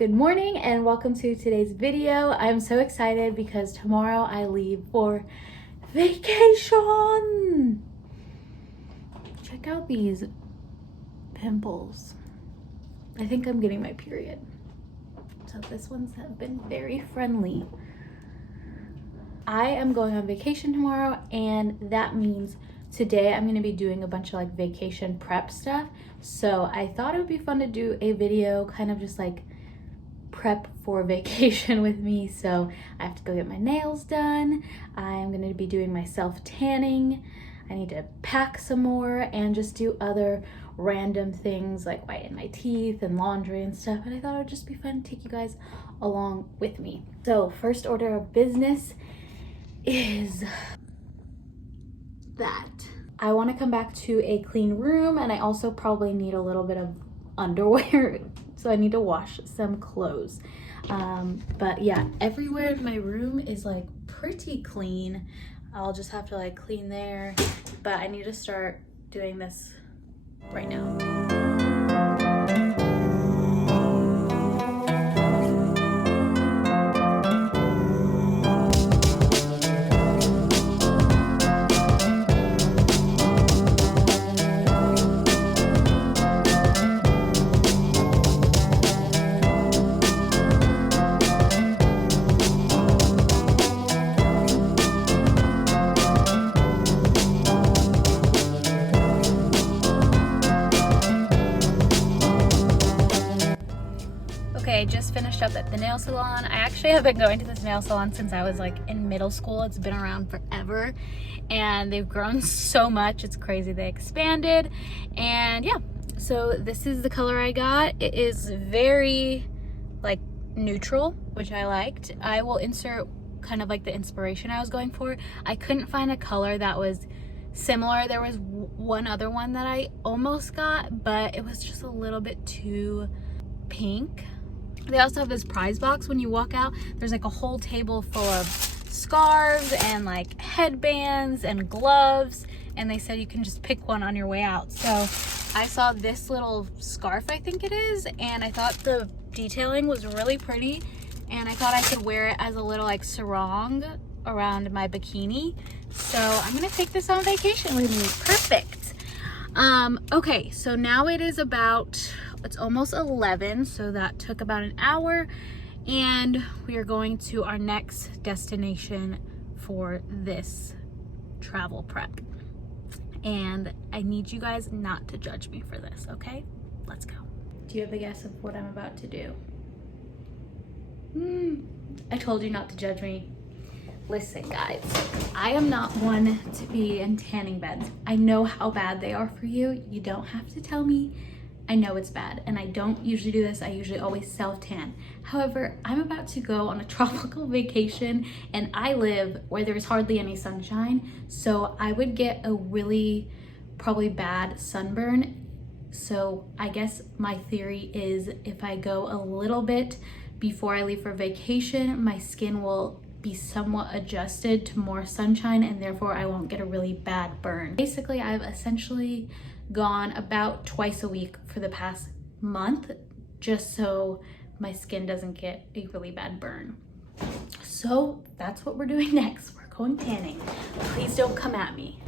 Good morning and welcome to today's video. I'm so excited because tomorrow I leave for vacation. Check out these pimples. I think I'm getting my period. So this one's have been very friendly. I am going on vacation tomorrow, and that means today I'm going to be doing a bunch of like vacation prep stuff. So I thought it would be fun to do a video kind of just like prep for vacation with me. So I have to go get my nails done. I am going to be doing my self tanning. I need to pack some more and just do other random things like whiten my teeth and laundry and stuff. And I thought it would just be fun to take you guys along with me. So first order of business is that I want to come back to a clean room, and I also probably need a little bit of underwear. So I need to wash some clothes. But yeah, everywhere in my room is like pretty clean. I'll just have to like clean there, but I need to start doing this right now. Okay, just finished up at the nail salon. I actually have been going to this nail salon since I was like in middle school. It's been around forever and they've grown so much. It's crazy. They expanded, and yeah, so this is the color I got. It is very like neutral, which I liked. I will insert kind of like the inspiration I was going for. I couldn't find a color that was similar. There was one other one that I almost got, but it was just a little bit too pink. They also have this prize box when you walk out. There's like a whole table full of scarves and like headbands and gloves, and they said you can just pick one on your way out. So I saw this little scarf, I think it is, and I thought the detailing was really pretty, and I thought I could wear it as a little like sarong around my bikini. So I'm gonna take this on vacation with me. Perfect. Okay, so now it is it's almost 11, so that took about an hour, and we are going to our next destination for this travel prep. And I need you guys not to judge me for this, okay? Let's go. Do you have a guess of what I'm about to do? I told you not to judge me. Listen, guys, I am not one to be in tanning beds. I know how bad they are for you. You don't have to tell me. I know it's bad, and I don't usually do this. I usually always self-tan. However, I'm about to go on a tropical vacation, and I live where there's hardly any sunshine, so I would get a really probably bad sunburn. So I guess my theory is if I go a little bit before I leave for vacation, my skin will be somewhat adjusted to more sunshine, and therefore I won't get a really bad burn. Basically, I've essentially gone about twice a week for the past month, just so my skin doesn't get a really bad burn. So that's what we're doing next. We're going tanning. Please don't come at me.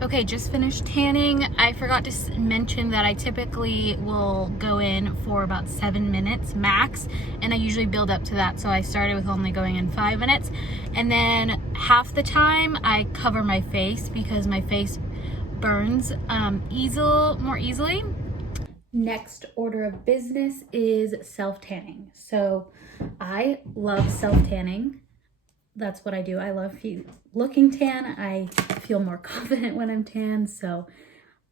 Okay, just finished tanning. I forgot to mention that I typically will go in for about 7 minutes max, and I usually build up to that. So I started with only going in 5 minutes, and then half the time I cover my face because my face burns more easily. Next order of business is self-tanning. So I love self-tanning. That's what I do. I love looking tan. I feel more confident when I'm tan. So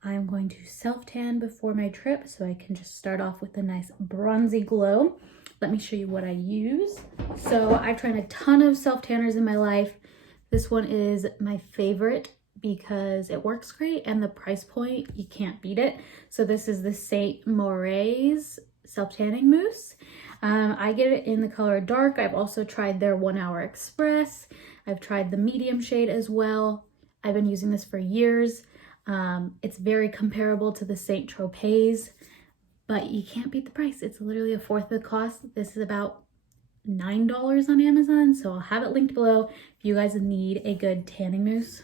I'm going to self-tan before my trip so I can just start off with a nice bronzy glow. Let me show you what I use. So I've tried a ton of self-tanners in my life. This one is my favorite because it works great, and the price point, you can't beat it. So this is the St. Moray's self-tanning mousse. I get it in the color dark. I've also tried their 1 Hour Express. I've tried the medium shade as well. I've been using this for years. It's very comparable to the St. Tropez, but you can't beat the price. It's literally a fourth of the cost. This is about $9 on Amazon, so I'll have it linked below if you guys need a good tanning mousse.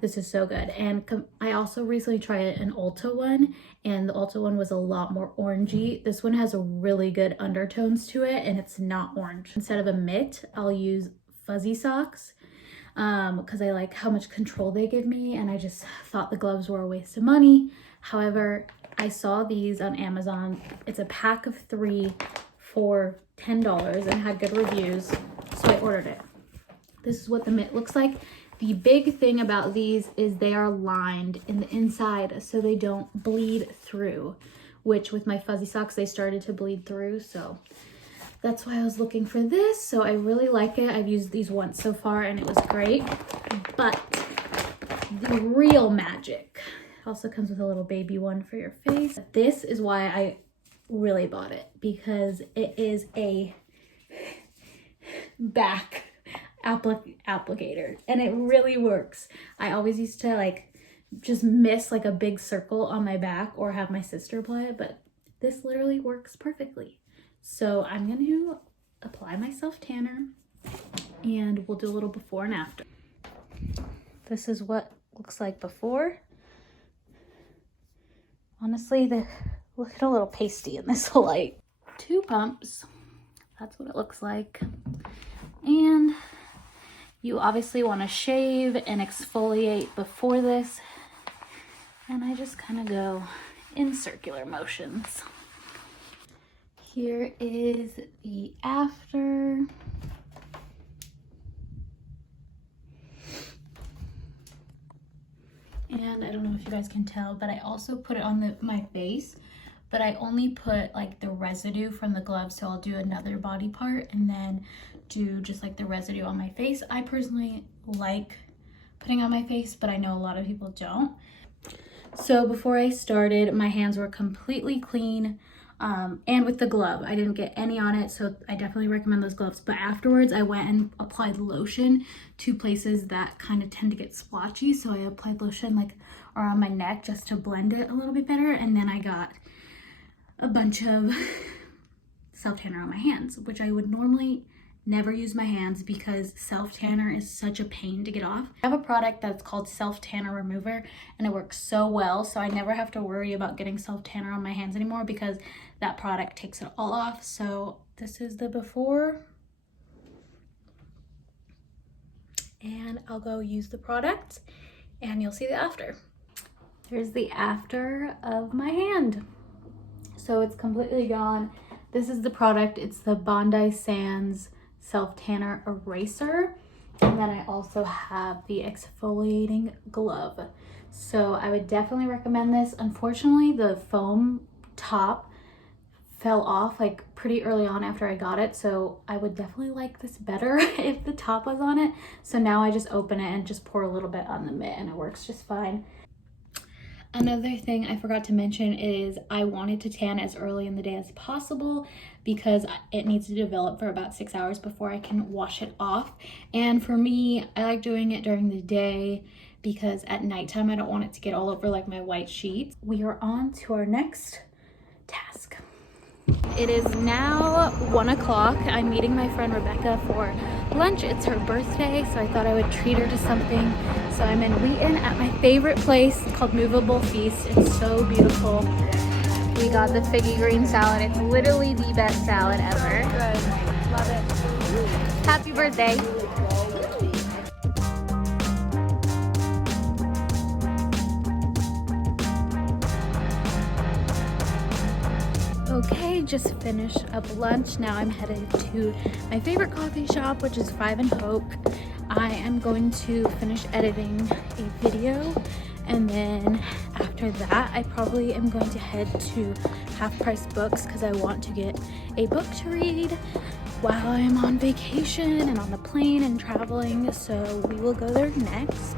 This is so good. And I also recently tried an Ulta one, and the Ulta one was a lot more orangey. This one has a really good undertones to it, and it's not orange. Instead of a mitt, I'll use fuzzy socks because I like how much control they give me, and I just thought the gloves were a waste of money. However, I saw these on Amazon. It's a pack of 3 for $10 and had good reviews, so I ordered it. This is what the mitt looks like. The big thing about these is they are lined in the inside so they don't bleed through, which with my fuzzy socks, they started to bleed through. So that's why I was looking for this. So I really like it. I've used these once so far and it was great. But the real magic also comes with a little baby one for your face. This is why I really bought it, because it is a back applicator and it really works. I always used to like just miss like a big circle on my back or have my sister apply it, but this literally works perfectly. So I'm going to apply my self tanner and we'll do a little before and after. This is what looks like before. Honestly, they look a little pasty in this light. 2 pumps, that's what it looks like. And you obviously want to shave and exfoliate before this. And I just kind of go in circular motions. Here is the after. And I don't know if you guys can tell, but I also put it on my face, but I only put like the residue from the glove. So I'll do another body part and then do just like the residue on my face. I personally like putting on my face, but I know a lot of people don't. So before I started, my hands were completely clean, and with the glove, I didn't get any on it. So I definitely recommend those gloves. But afterwards I went and applied lotion to places that kind of tend to get splotchy. So I applied lotion like around my neck just to blend it a little bit better. And then I got a bunch of self tanner on my hands, which I would normally never use my hands because self tanner is such a pain to get off. I have a product that's called self tanner remover and it works so well, so I never have to worry about getting self tanner on my hands anymore because that product takes it all off. So this is the before, and I'll go use the product and you'll see the after. Here's the after of my hand. So it's completely gone. This is the product. It's the Bondi Sands Self Tanner Eraser. And then I also have the exfoliating glove. So I would definitely recommend this. Unfortunately, the foam top fell off like pretty early on after I got it. So I would definitely like this better if the top was on it. So now I just open it and just pour a little bit on the mitt and it works just fine. Another thing I forgot to mention is I wanted to tan as early in the day as possible because it needs to develop for about 6 hours before I can wash it off. And for me, I like doing it during the day because at nighttime I don't want it to get all over like my white sheets. We are on to our next task. It is now 1 o'clock. I'm meeting my friend Rebecca for lunch. It's her birthday, so I thought I would treat her to something. So I'm in Wheaton at my favorite place called Movable Feast. It's so beautiful. We got the figgy green salad. It's literally the best salad ever. Good. Love it. Happy birthday. Okay, just finished up lunch. Now I'm headed to my favorite coffee shop, which is 5 and Hope. I am going to finish editing a video, and then after that I probably am going to head to Half Price Books because I want to get a book to read while I'm on vacation and on the plane and traveling. So we will go there next.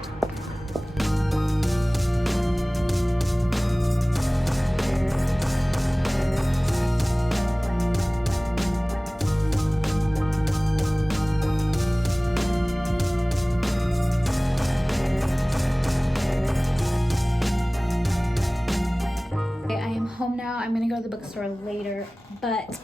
Home now. I'm gonna go to the bookstore later, but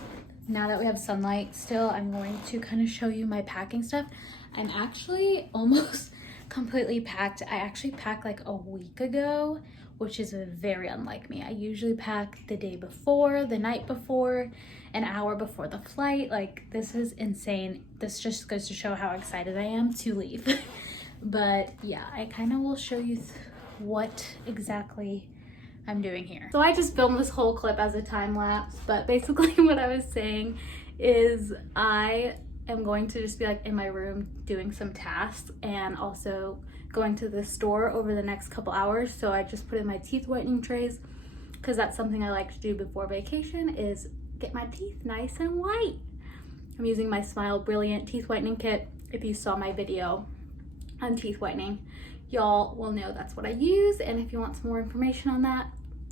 now that we have sunlight still, I'm going to kind of show you my packing stuff. I'm actually almost completely packed. I actually packed like a week ago, which is very unlike me. I usually pack the day before, the night before, an hour before the flight. Like, this is insane. This just goes to show how excited I am to leave. But yeah, I kind of will show you what exactly I'm doing here. So I just filmed this whole clip as a time lapse, but basically what I was saying is I am going to just be like in my room doing some tasks and also going to the store over the next couple hours. So I just put in my teeth whitening trays because that's something I like to do before vacation, is get my teeth nice and white. I'm using my Smile Brilliant teeth whitening kit. If you saw my video on teeth whitening, y'all will know that's what I use, and if you want some more information on that,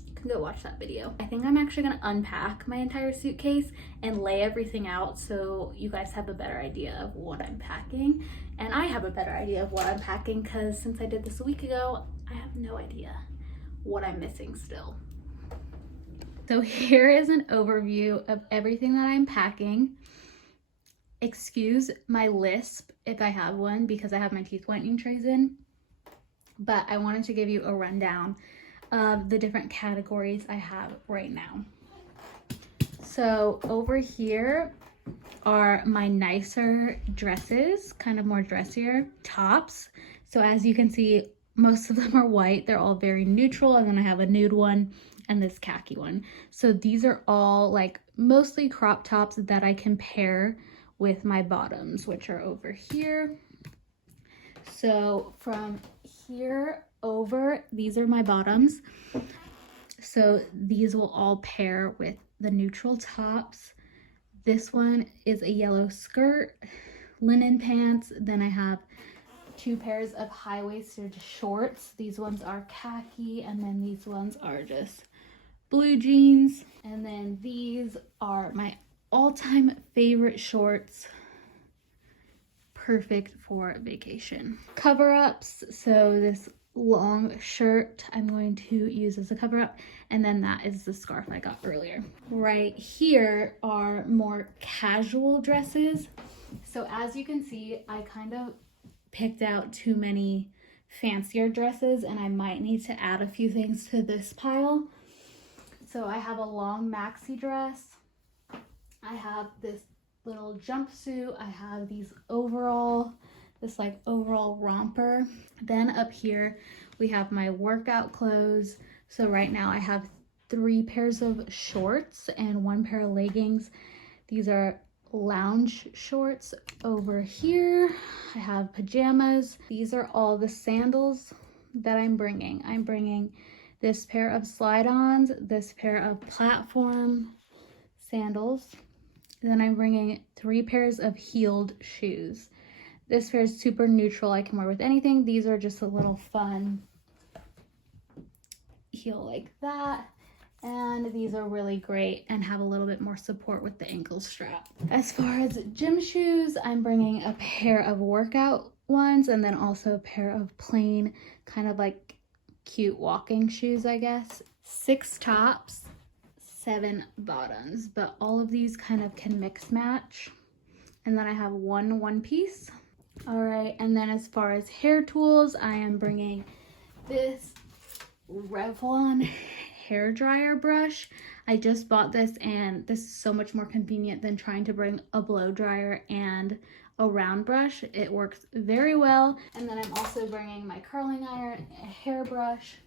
you can go watch that video. I think I'm actually gonna unpack my entire suitcase and lay everything out so you guys have a better idea of what I'm packing, and I have a better idea of what I'm packing, because since I did this a week ago, I have no idea what I'm missing still. So here is an overview of everything that I'm packing. Excuse my lisp if I have one, because I have my teeth whitening trays in, but I wanted to give you a rundown of the different categories I have right now. So over here are my nicer dresses, kind of more dressier tops. So as you can see, most of them are white. They're all very neutral, and then I have a nude one and this khaki one. So these are all like mostly crop tops that I can pair with my bottoms, which are over here. So from here over, these are my bottoms. So these will all pair with the neutral tops. This one is a yellow skirt, linen pants. Then I have 2 pairs of high-waisted shorts. These ones are khaki, and then these ones are just blue jeans. And then these are my all-time favorite shorts, perfect for vacation. Cover-ups, so this long shirt I'm going to use as a cover-up, and then that is the scarf I got earlier. Right here are more casual dresses. So as you can see, I kind of picked out too many fancier dresses, and I might need to add a few things to this pile. So I have a long maxi dress, I have this little jumpsuit, I have these this like overall romper. Then up here we have my workout clothes. So right now I have 3 pairs of shorts and 1 pair of leggings. These are lounge shorts. Over here I have pajamas. These are all the sandals that I'm bringing. I'm bringing this pair of slide-ons, this pair of platform sandals. Then I'm bringing 3 pairs of heeled shoes. This pair is super neutral. I can wear with anything. These are just a little fun heel like that. And these are really great and have a little bit more support with the ankle strap. As far as gym shoes, I'm bringing a pair of workout ones, and then also a pair of plain kind of like cute walking shoes, I guess. 6 tops, 7 bottoms, but all of these kind of can mix match. And then I have one piece. All right, and then as far as hair tools, I am bringing this Revlon hair dryer brush. I just bought this, and this is so much more convenient than trying to bring a blow dryer and a round brush. It works very well. And then I'm also bringing my curling iron, a hairbrush,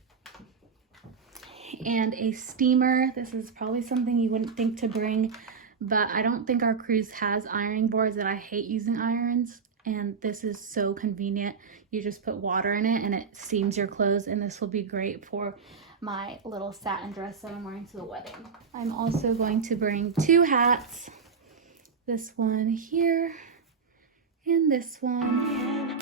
and a steamer. This is probably something you wouldn't think to bring, but I don't think our cruise has ironing boards, and I hate using irons, and this is so convenient. You just put water in it and it steams your clothes, and this will be great for my little satin dress that I'm wearing to the wedding. I'm also going to bring 2 hats, this one here and this one.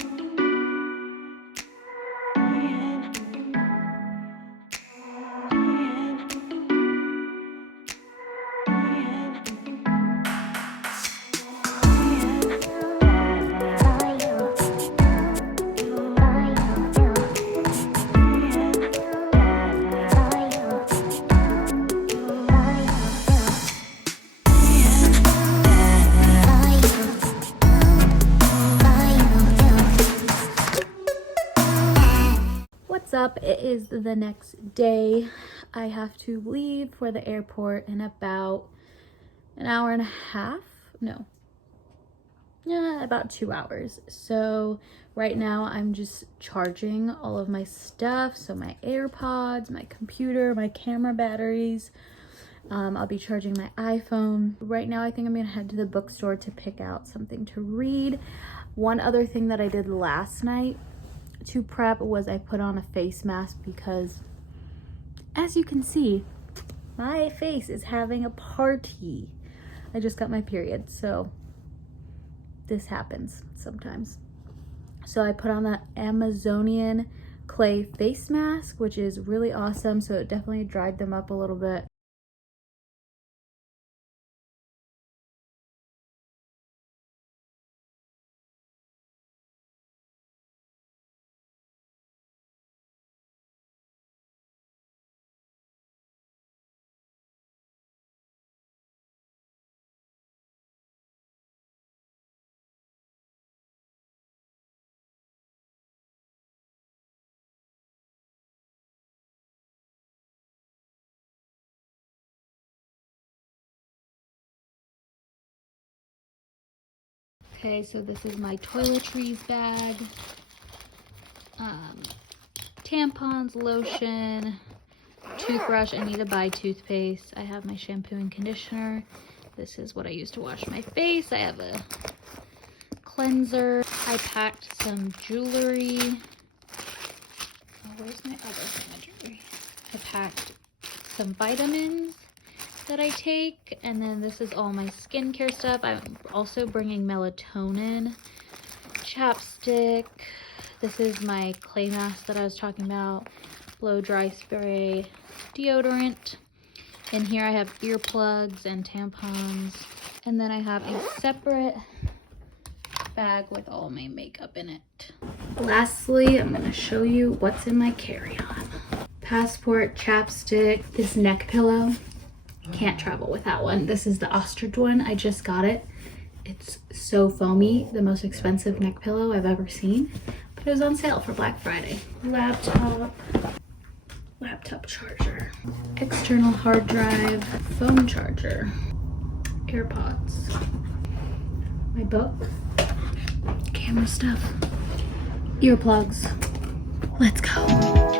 up? It is the next day. I have to leave for the airport in about an hour and a half. No. Yeah, about 2 hours. So right now I'm just charging all of my stuff. So my AirPods, my computer, my camera batteries. I'll be charging my iPhone. Right now I think I'm gonna head to the bookstore to pick out something to read. One other thing that I did last night to prep was I put on a face mask because, as you can see, my face is having a party. I just got my period, so this happens sometimes. So I put on the Amazonian clay face mask, which is really awesome. So it definitely dried them up a little bit. Okay, so this is my Toiletries bag. Tampons, lotion, toothbrush. I need to buy toothpaste. I have my shampoo and conditioner. This is what I use to wash my face. I have a cleanser. I packed some jewelry. Oh, where's my other thing of jewelry? I packed some vitamins that I take, and then this is all my skincare stuff. I'm also bringing melatonin, chapstick. This is my clay mask that I was talking about, blow dry spray, deodorant. In here I have earplugs and tampons, and then I have a separate bag with all my makeup in it. Lastly, I'm going to show you what's in my carry-on. Passport, chapstick, this neck pillow. Can't travel without one. This is the ostrich one. I just got it. It's so foamy, the most expensive neck pillow I've ever seen, but it was on sale for Black Friday. Laptop charger, external hard drive, phone charger, AirPods, my book, camera stuff, earplugs. Let's go.